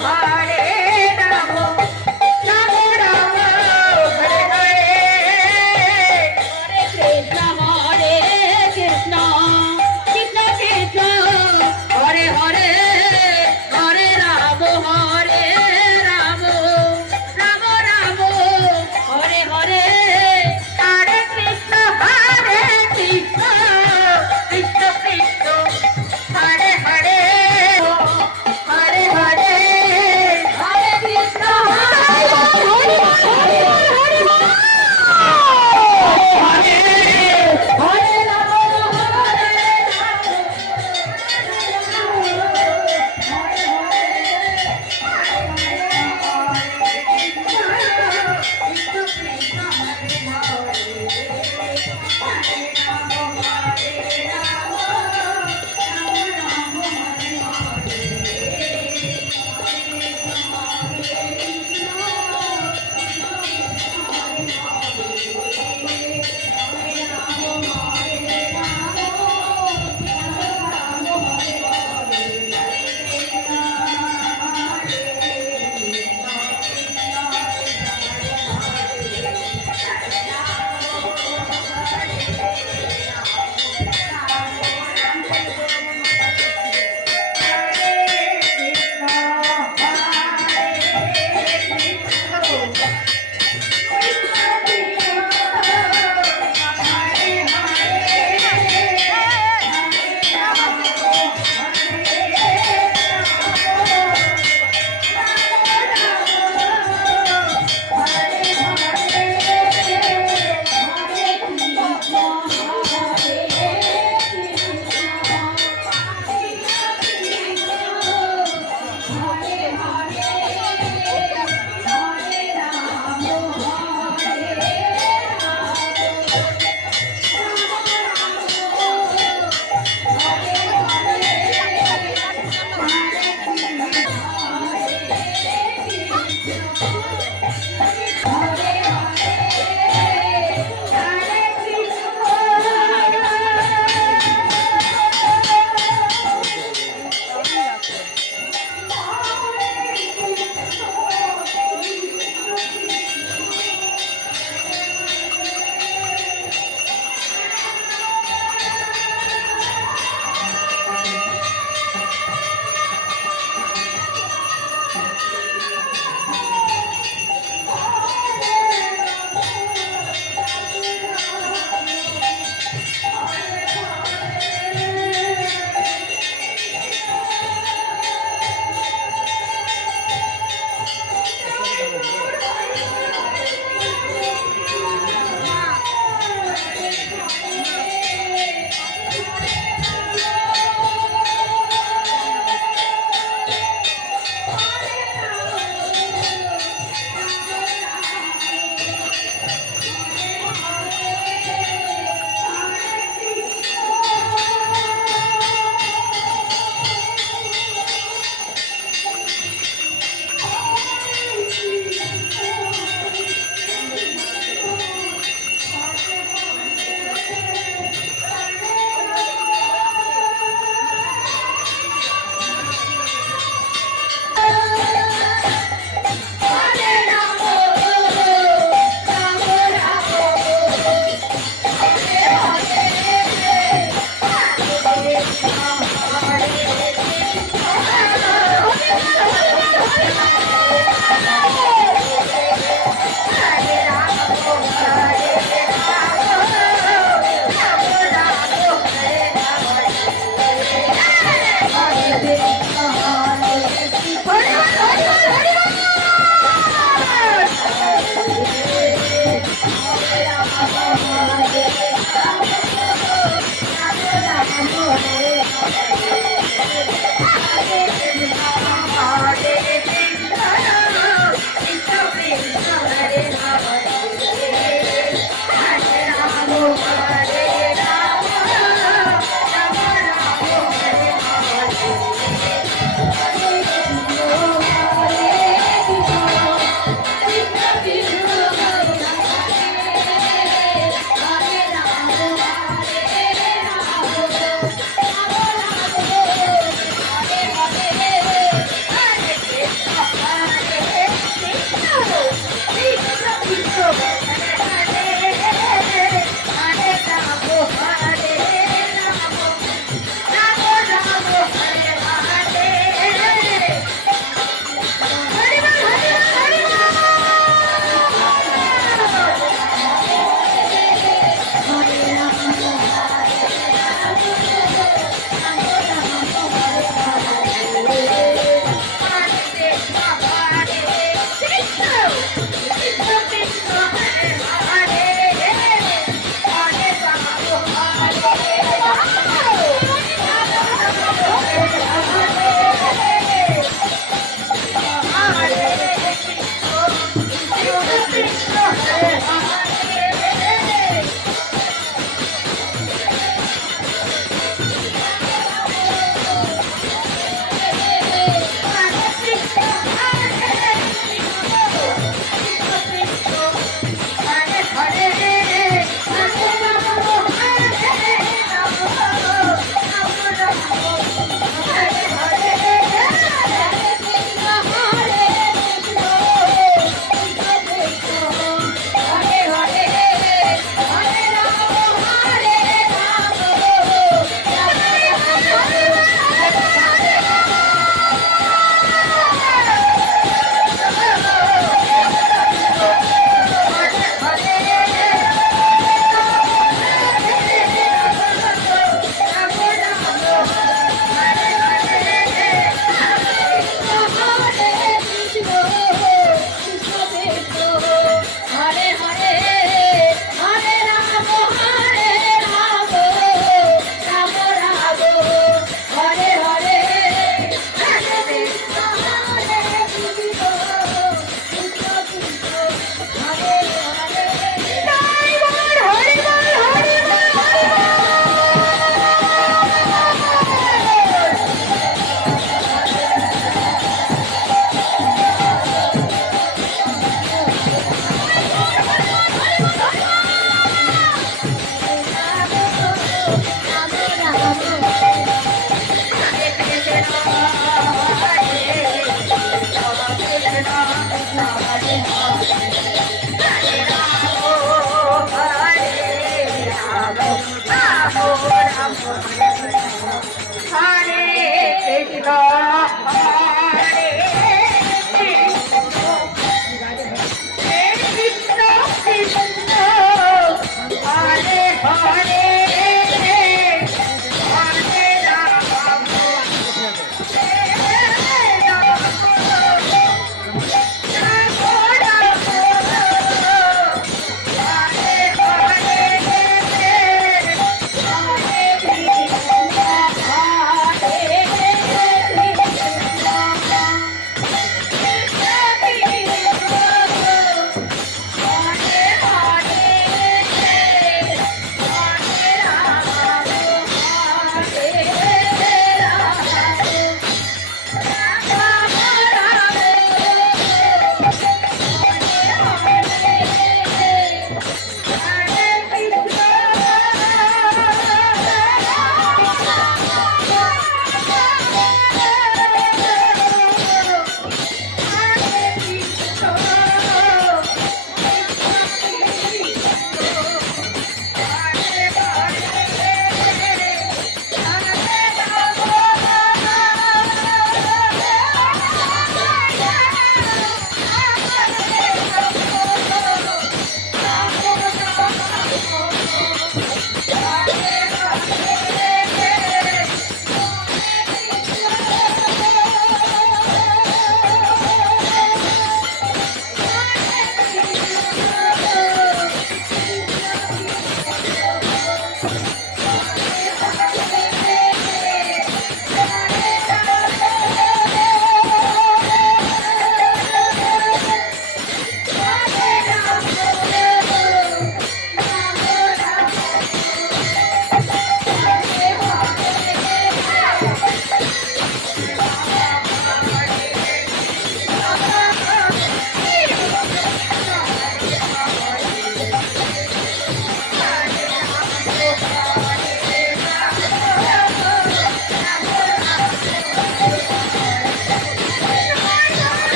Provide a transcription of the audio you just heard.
Bye.